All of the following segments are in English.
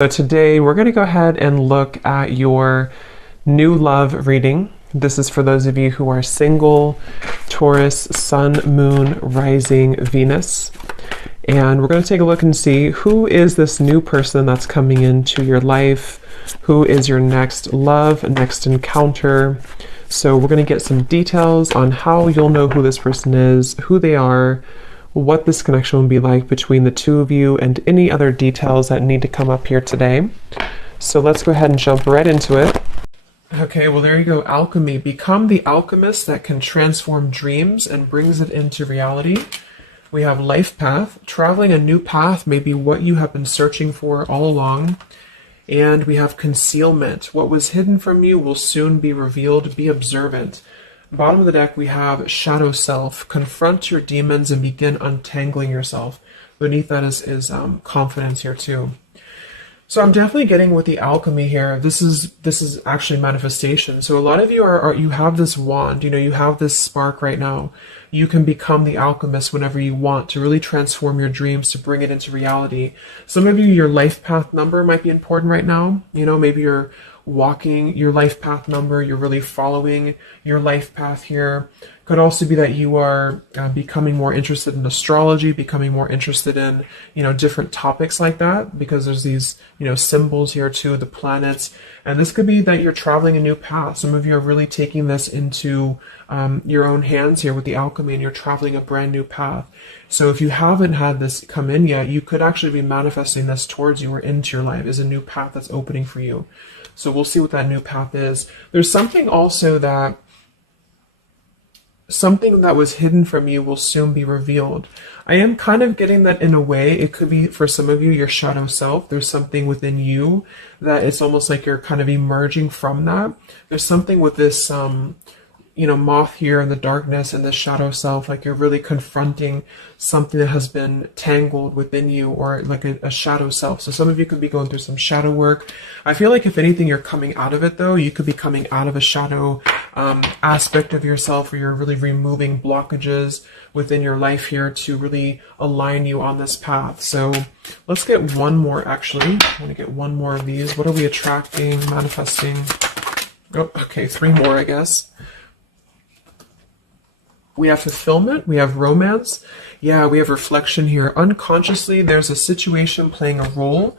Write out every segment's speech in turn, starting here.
So today we're going to go ahead and look at your new love reading. This is for those of you who are single, Taurus, Sun, Moon, Rising, Venus. And we're going to take a look and see who is this new person that's coming into your life, who is your next love, next encounter. So we're going to get some details on how you'll know who this person is, who they are, what this connection will be like between the two of you, and any other details that need to come up here today. So let's go ahead and jump right into it. Okay, well there you go, alchemy. Become the alchemist that can transform dreams and brings it into reality. We have life path. Traveling a new path may be what you have been searching for all along. And we have concealment. What was hidden from you will soon be revealed. Be observant. Bottom of the deck, we have shadow self. Confront your demons and begin untangling yourself. Beneath that is confidence here too. So I'm definitely getting with the alchemy here. This is actually manifestation. So a lot of you you have this wand, you have this spark right now. You can become the alchemist whenever you want to really transform your dreams, to bring it into reality. Some of you, your life path number might be important right now. Maybe you're walking your life path number, you're really following your life path here. Could also be that you are becoming more interested in astrology, becoming more interested in, different topics like that, because there's these, symbols here too, the planets. And this could be that you're traveling a new path. Some of you are really taking this into your own hands here with the alchemy, and you're traveling a brand new path. So if you haven't had this come in yet, you could actually be manifesting this towards you or into your life as a new path that's opening for you. So we'll see what that new path is. There's something also that something that was hidden from you will soon be revealed. I am kind of getting that in a way. It could be for some of you, your shadow self. There's something within you that it's almost like you're kind of emerging from that. There's something with this, moth here in the darkness and the shadow self, like you're really confronting something that has been tangled within you, or like a shadow self. So some of you could be going through some shadow work. I feel like if anything, you're coming out of it though. You could be coming out of a shadow aspect of yourself, where you're really removing blockages within your life here to really align you on this path. So let's get one more actually. I want to get one more of these. What are we attracting, manifesting? Oh, okay, 3 more, I guess. We have fulfillment, we have romance, we have reflection here. Unconsciously, there's a situation playing a role,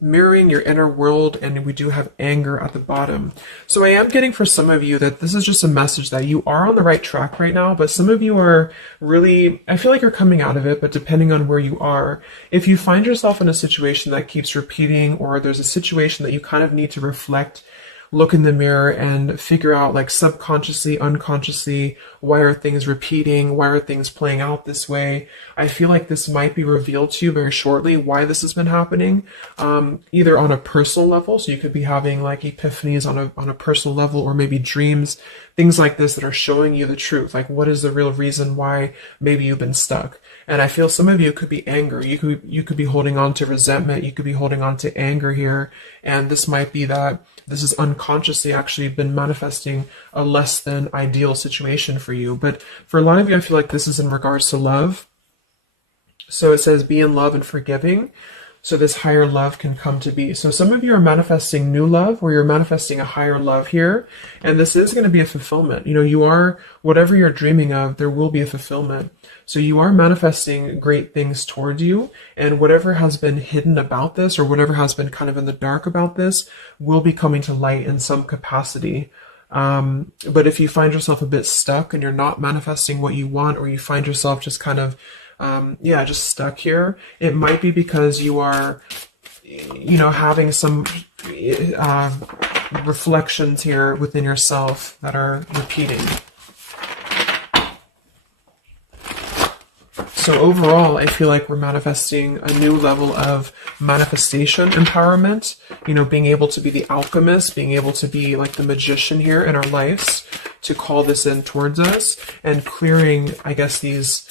mirroring your inner world, and we do have anger at the bottom. So I am getting for some of you that this is just a message that you are on the right track right now, but some of you are really, I feel like you're coming out of it, but depending on where you are, if you find yourself in a situation that keeps repeating, or there's a situation that you kind of need to reflect, look in the mirror and figure out, like, subconsciously, unconsciously, why are things repeating? Why are things playing out this way? I feel like this might be revealed to you very shortly, why this has been happening, either on a personal level. So you could be having like epiphanies on a personal level, or maybe dreams, things like this that are showing you the truth. Like, what is the real reason why maybe you've been stuck? And I feel some of you could be anger. You could be holding on to resentment. You could be holding on to anger here. And this might be that this is unconsciously actually been manifesting a less than ideal situation for you. But for a lot of you, I feel like this is in regards to love. So it says, be in love and forgiving, so this higher love can come to be. So some of you are manifesting new love, or you're manifesting a higher love here. And this is going to be a fulfillment. You are, whatever you're dreaming of, there will be a fulfillment. So you are manifesting great things towards you, and whatever has been hidden about this, or whatever has been kind of in the dark about this, will be coming to light in some capacity. But if you find yourself a bit stuck and you're not manifesting what you want, or you find yourself just kind of, just stuck here, it might be because you are, having some reflections here within yourself that are repeating. So overall, I feel like we're manifesting a new level of manifestation empowerment, being able to be the alchemist, being able to be like the magician here in our lives, to call this in towards us, and clearing, I guess, these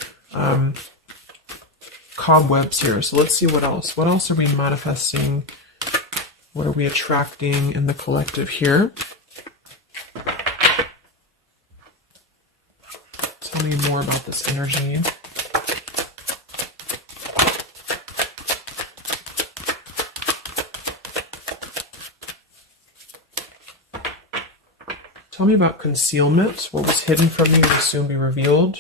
cobwebs here. So let's see what else. What else are we manifesting? What are we attracting in the collective here? Tell me more about this energy. Tell me about concealment. What was hidden from you will soon be revealed.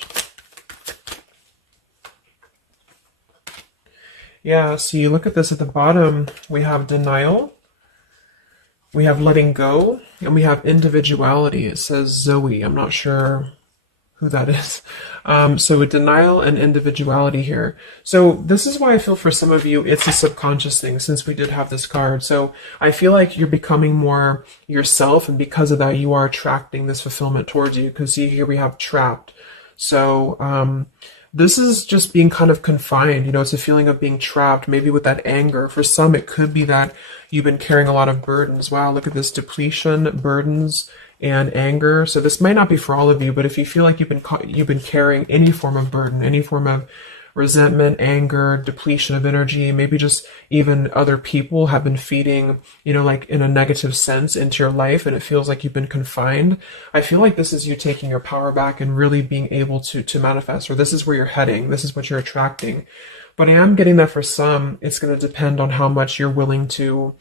Yeah, so you look at this at the bottom, we have denial, we have letting go, and we have individuality. It says Zoe. I'm not sure who that is. So denial and individuality here. So this is why I feel for some of you, it's a subconscious thing, since we did have this card. So I feel like you're becoming more yourself, and because of that, you are attracting this fulfillment towards you. Because see, here we have trapped. So this is just being kind of confined. You know, it's a feeling of being trapped, maybe with that anger. For some, it could be that you've been carrying a lot of burdens. Wow, look at this: depletion, burdens, and anger. So this might not be for all of you, but if you feel like you've been carrying any form of burden, any form of resentment, anger, depletion of energy, maybe just even other people have been feeding, you know, like in a negative sense into your life, and it feels like you've been confined. I feel like this is you taking your power back and really being able to manifest, or this is where you're heading. This is what you're attracting. But I am getting that for some, it's going to depend on how much you're willing to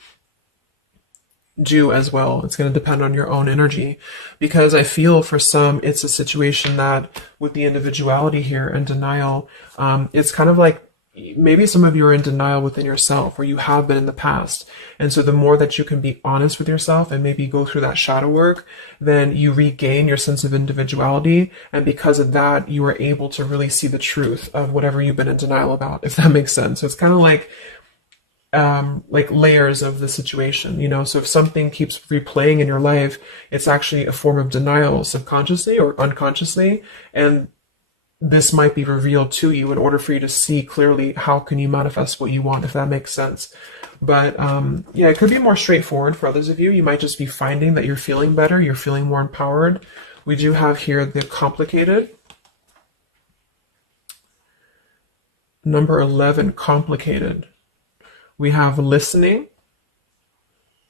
do as well. It's going to depend on your own energy, because I feel for some it's a situation that with the individuality here and denial, it's kind of like maybe some of you are in denial within yourself, or you have been in the past. And so the more that you can be honest with yourself and maybe go through that shadow work, then you regain your sense of individuality, and because of that you are able to really see the truth of whatever you've been in denial about, if that makes sense. So it's kind of like layers of the situation, you know. So if something keeps replaying in your life, it's actually a form of denial, subconsciously or unconsciously, and this might be revealed to you in order for you to see clearly how can you manifest what you want, if that makes sense. But yeah, it could be more straightforward for others of you. You might just be finding that you're feeling better, you're feeling more empowered. We do have here the complicated. Number 11, complicated. We have listening.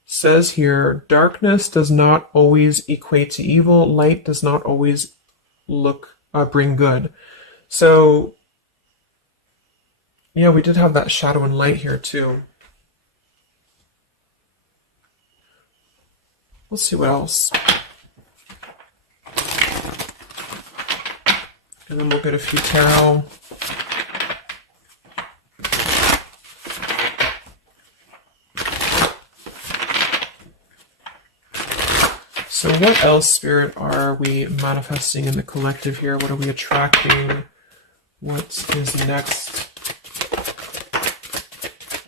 Says here, darkness does not always equate to evil. Light does not always bring good. So, yeah, we did have that shadow and light here too. Let's see what else. And then we'll get a few tarot. So what else, Spirit, are we manifesting in the collective here? What are we attracting? What is next?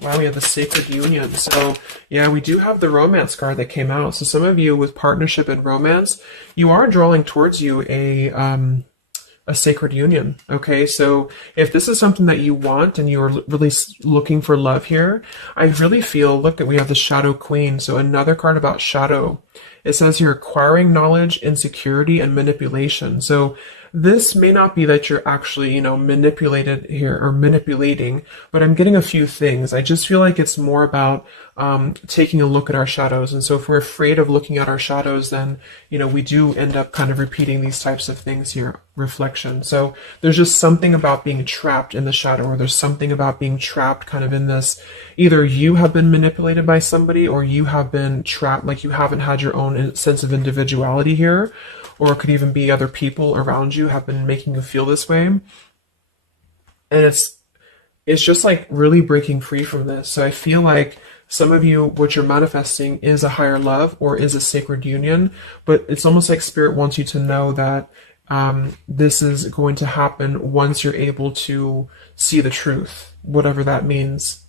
Wow, we have the Sacred Union. So yeah, we do have the romance card that came out. So some of you with partnership and romance, you are drawing towards you a sacred union. Okay, so if this is something that you want and you're really looking for love here, I really feel, look, that we have the Shadow Queen. So another card about shadow. It says you're acquiring knowledge, insecurity, and manipulation. So this may not be that you're actually, you know, manipulated here or manipulating, but I'm getting a few things. I just feel like it's more about taking a look at our shadows. And so if we're afraid of looking at our shadows, then, you know, we do end up kind of repeating these types of things here, reflection. So there's just something about being trapped in the shadow, or there's something about being trapped kind of in this, either you have been manipulated by somebody, or you have been trapped, like you haven't had your own sense of individuality here, or it could even be other people around you have been making you feel this way. And it's just like really breaking free from this. So I feel like some of you, what you're manifesting is a higher love or is a sacred union, but it's almost like Spirit wants you to know that this is going to happen once you're able to see the truth, whatever that means.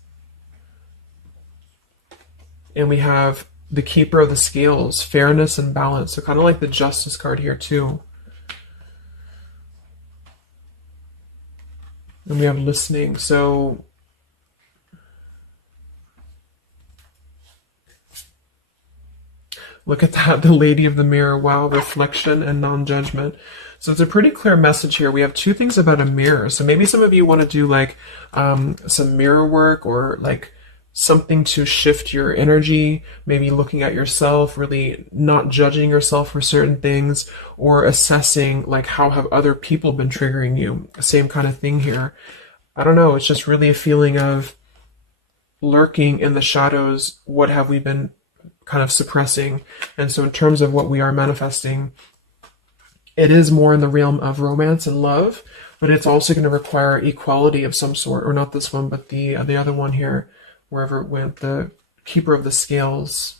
And we have the Keeper of the Scales, fairness and balance. So kind of like the Justice card here too. And we have listening. So look at that, the Lady of the Mirror. Wow, reflection and non-judgment. So it's a pretty clear message here. We have two things about a mirror. So maybe some of you want to do like some mirror work, or like something to shift your energy, maybe looking at yourself, really not judging yourself for certain things, or assessing like how have other people been triggering you. Same kind of thing here. I don't know, it's just really a feeling of lurking in the shadows. What have we been kind of suppressing. And so in terms of what we are manifesting, it is more in the realm of romance and love, but it's also going to require equality of some sort, or not this one, but the other one here, wherever it went, the Keeper of the Scales.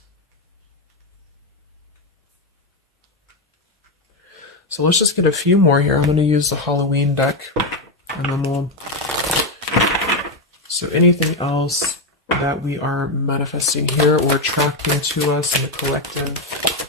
So let's just get a few more here. I'm going to use the Halloween deck, and then we'll... So anything else that we are manifesting here or attracting to us in the collective?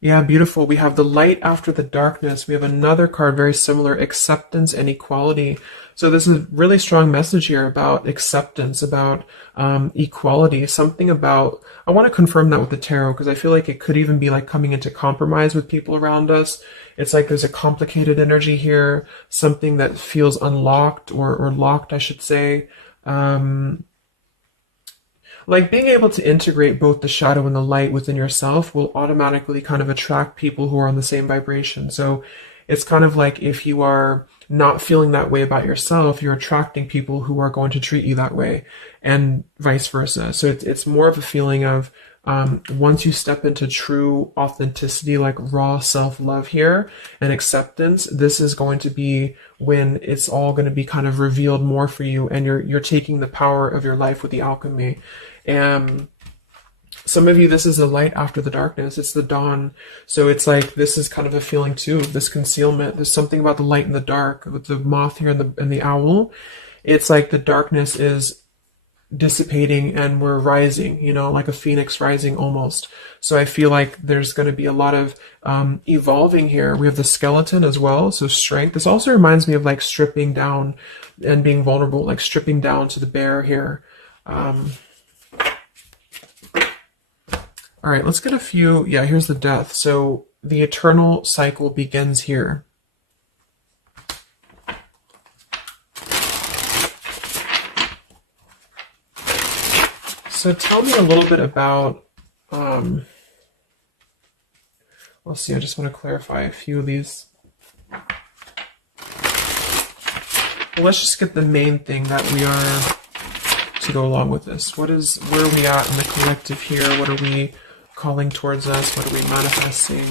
Yeah, beautiful. We have the light after the darkness. We have another card very similar, acceptance and equality. So this is a really strong message here about acceptance, about equality, something about, I want to confirm that with the tarot, because I feel like it could even be like coming into compromise with people around us. It's like there's a complicated energy here, something that feels unlocked or locked, I should say. Like being able to integrate both the shadow and the light within yourself will automatically kind of attract people who are on the same vibration. So it's kind of like if you are not feeling that way about yourself, you're attracting people who are going to treat you that way, and vice versa. So it's more of a feeling of once you step into true authenticity, like raw self-love here and acceptance, this is going to be when it's all going to be kind of revealed more for you, and you're taking the power of your life with the alchemy. And some of you, this is the light after the darkness. It's the dawn. So it's like, this is kind of a feeling too, this concealment. There's something about the light and the dark, with the moth here and the owl. It's like the darkness is dissipating and we're rising, you know, like a phoenix rising almost. So I feel like there's going to be a lot of evolving here. We have the skeleton as well, so strength. This also reminds me of like stripping down and being vulnerable, like stripping down to the bare here. All right, let's get a few. Yeah, here's the death. So the eternal cycle begins here. So tell me a little bit about, let's see, I just want to clarify a few of these. Well, let's just get the main thing that we are to go along with this. Where are we at in the collective here? What are we calling towards us? What are we manifesting?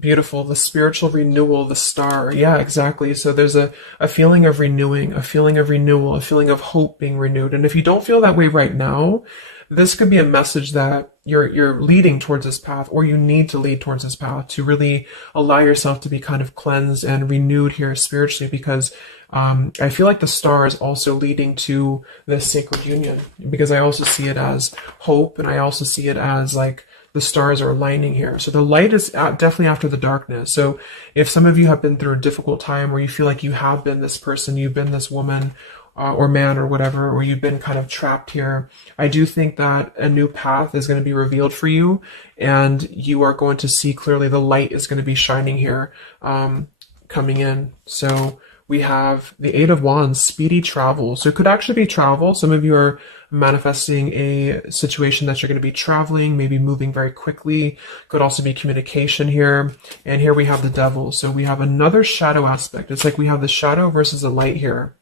Beautiful. The spiritual renewal, the star. Yeah, exactly. So there's a feeling of renewing, a feeling of renewal, a feeling of hope being renewed. And if you don't feel that way right now, this could be a message that you're leading towards this path, or you need to lead towards this path to really allow yourself to be kind of cleansed and renewed here spiritually, because I feel like the star is also leading to this sacred union, because I also see it as hope, and I also see it as like the stars are aligning here. So the light is definitely after the darkness. So if some of you have been through a difficult time where you feel like you have been this person, you've been this woman, or man or whatever, or you've been kind of trapped here, I do think that a new path is going to be revealed for you, and you are going to see clearly the light is going to be shining here, coming in. So we have the Eight of Wands, speedy travel. So it could actually be travel. Some of you are manifesting a situation that you're going to be traveling, maybe moving very quickly. Could also be communication here. And here we have the Devil. So we have another shadow aspect. It's like we have the shadow versus the light here.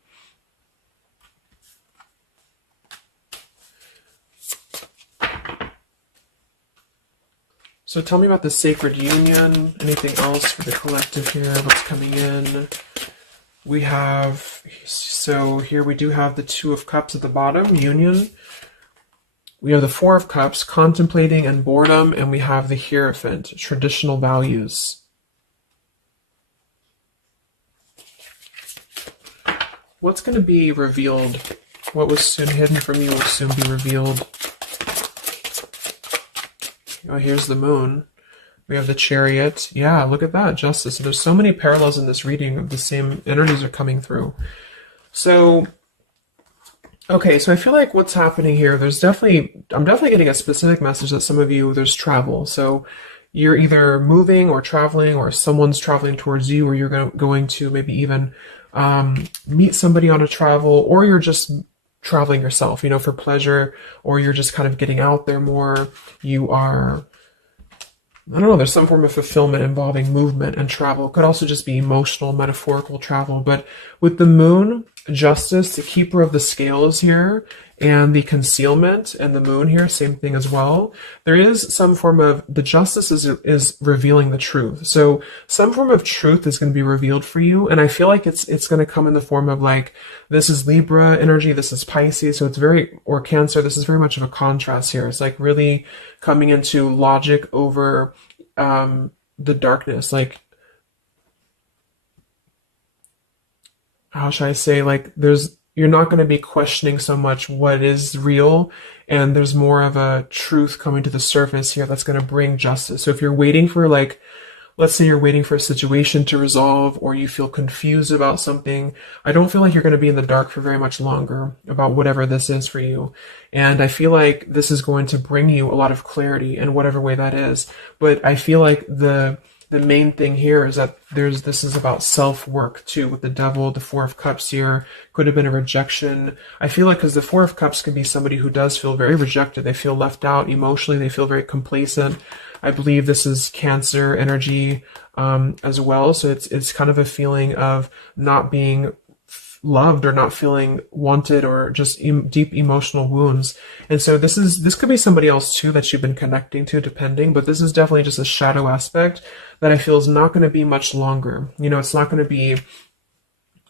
So tell me about the sacred union. Anything else for the collective here? What's coming in? We have, so here we do have the Two of Cups at the bottom, union. We have the Four of Cups, contemplating and boredom, and we have the Hierophant, traditional values. What's going to be revealed? What was soon hidden from you will soon be revealed. Oh, here's the Moon. We have the Chariot. Yeah, look at that, Justice. So there's so many parallels in this reading of the same energies are coming through. So, okay, so I feel like what's happening here, I'm definitely getting a specific message that some of you, there's travel. So you're either moving or traveling, or someone's traveling towards you, or you're going to maybe even meet somebody on a travel, or you're just traveling yourself, you know, for pleasure, or you're just kind of getting out there more. You are I don't know, there's some form of fulfillment involving movement and travel. It could also just be emotional, metaphorical travel. But with the moon, justice, the keeper of the scales here, and the concealment and the moon here, same thing as well. There is some form of, the justice is revealing the truth. So some form of truth is going to be revealed for you. And I feel like it's going to come in the form of like, this is Libra energy, this is Pisces. So it's very, or Cancer, this is very much of a contrast here. It's like really coming into logic over the darkness. Like, how should I say, like you're not going to be questioning so much what is real, and there's more of a truth coming to the surface here that's going to bring justice. So if you're waiting for, like, let's say you're waiting for a situation to resolve, or you feel confused about something, I don't feel like you're going to be in the dark for very much longer about whatever this is for you. And I feel like this is going to bring you a lot of clarity in whatever way that is. But I feel like the main thing here is that this is about self-work too, with the Devil, the Four of Cups here. Could have been a rejection. I feel like, because the Four of Cups can be somebody who does feel very rejected. They feel left out emotionally. They feel very complacent. I believe this is Cancer energy as well. So it's kind of a feeling of not being loved, or not feeling wanted, or just deep emotional wounds. And so this could be somebody else too that you've been connecting to, depending, but this is definitely just a shadow aspect that I feel is not going to be much longer. You know, it's not going to be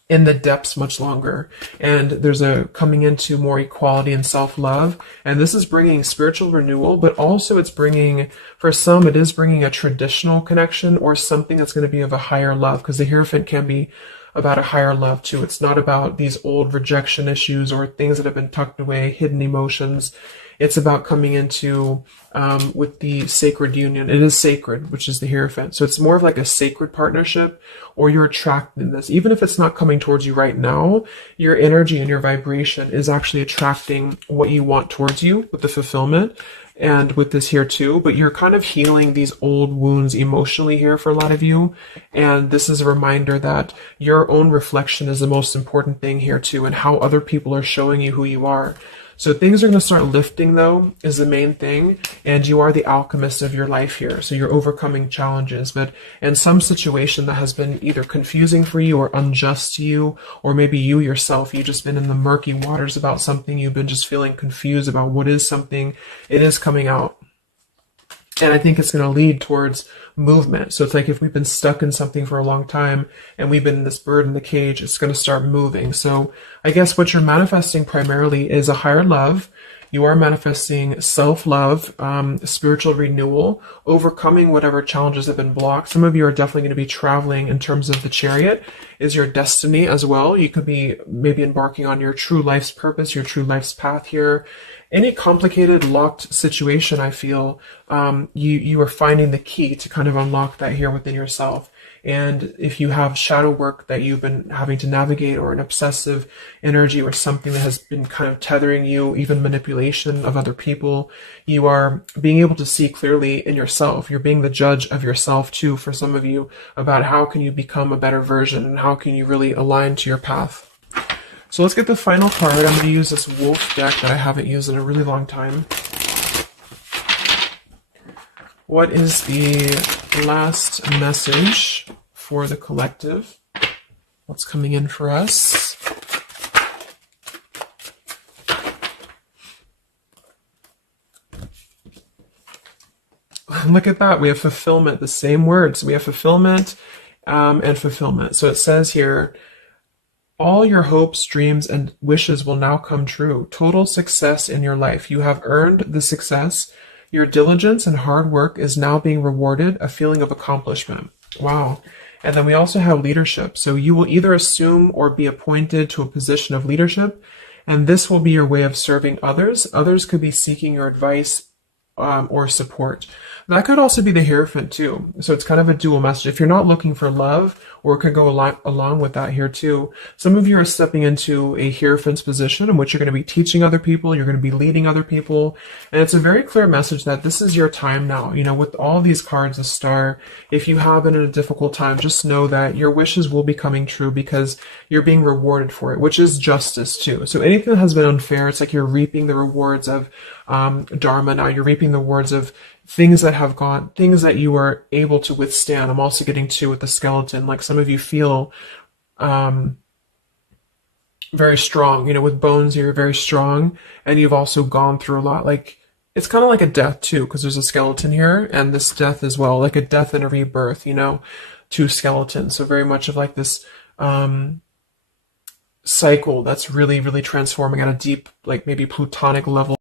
in the depths much longer. And there's a coming into more equality and self-love. And this is bringing spiritual renewal, but also it's bringing, for some, it is bringing a traditional connection, or something that's going to be of a higher love, because the Hierophant can be about a higher love too. It's not about these old rejection issues or things that have been tucked away, hidden emotions. It's about coming into with the sacred union. It is sacred, which is the Hierophant. So it's more of like a sacred partnership, or you're attracting this. Even if it's not coming towards you right now, your energy and your vibration is actually attracting what you want towards you with the fulfillment. And with this here too, but you're kind of healing these old wounds emotionally here for a lot of you. And this is a reminder that your own reflection is the most important thing here too, and how other people are showing you who you are. So things are going to start lifting, though, is the main thing. And you are the alchemist of your life here. So you're overcoming challenges. But in some situation that has been either confusing for you or unjust to you, or maybe you yourself, you've just been in the murky waters about something, you've been just feeling confused about what is something, it is coming out. And I think it's going to lead towards movement. So it's like, if we've been stuck in something for a long time and we've been in this bird in the cage, it's going to start moving. So I guess what you're manifesting primarily is a higher love. You are manifesting self-love, spiritual renewal, overcoming whatever challenges have been blocked. Some of you are definitely going to be traveling in terms of the Chariot is your destiny as well. You could be maybe embarking on your true life's purpose, your true life's path here. Any complicated, locked situation, I feel, you are finding the key to kind of unlock that here within yourself. And if you have shadow work that you've been having to navigate, or an obsessive energy, or something that has been kind of tethering you, even manipulation of other people, you are being able to see clearly in yourself. You're being the judge of yourself too, for some of you, about how can you become a better version, and how can you really align to your path. So let's get the final card. I'm going to use this wolf deck that I haven't used in a really long time. What is the last message for the collective? What's coming in for us? Look at that. We have fulfillment, the same words. We have fulfillment and fulfillment. So it says here, all your hopes, dreams, and wishes will now come true. Total success in your life. You have earned the success. Your diligence and hard work is now being rewarded, a feeling of accomplishment. Wow. And then we also have leadership. So you will either assume or be appointed to a position of leadership, and this will be your way of serving others. Others could be seeking your advice or support. That could also be the Hierophant too. So it's kind of a dual message. If you're not looking for love, or it could go along with that here too. Some of you are stepping into a Hierophant's position in which you're going to be teaching other people, you're going to be leading other people. And it's a very clear message that this is your time now. You know, with all these cards, the Star, if you have been in a difficult time, just know that your wishes will be coming true, because you're being rewarded for it, which is justice too. So anything that has been unfair, it's like you're reaping the rewards of Dharma now. You're reaping the rewards of things that you are able to withstand. I'm also getting to with the skeleton, like some of you feel very strong, with bones, you're very strong, and you've also gone through a lot. Like, it's kind of like a death too, because there's a skeleton here, and this death as well, like a death and a rebirth, two skeletons. So very much of like this cycle that's really, really transforming at a deep, like maybe plutonic level.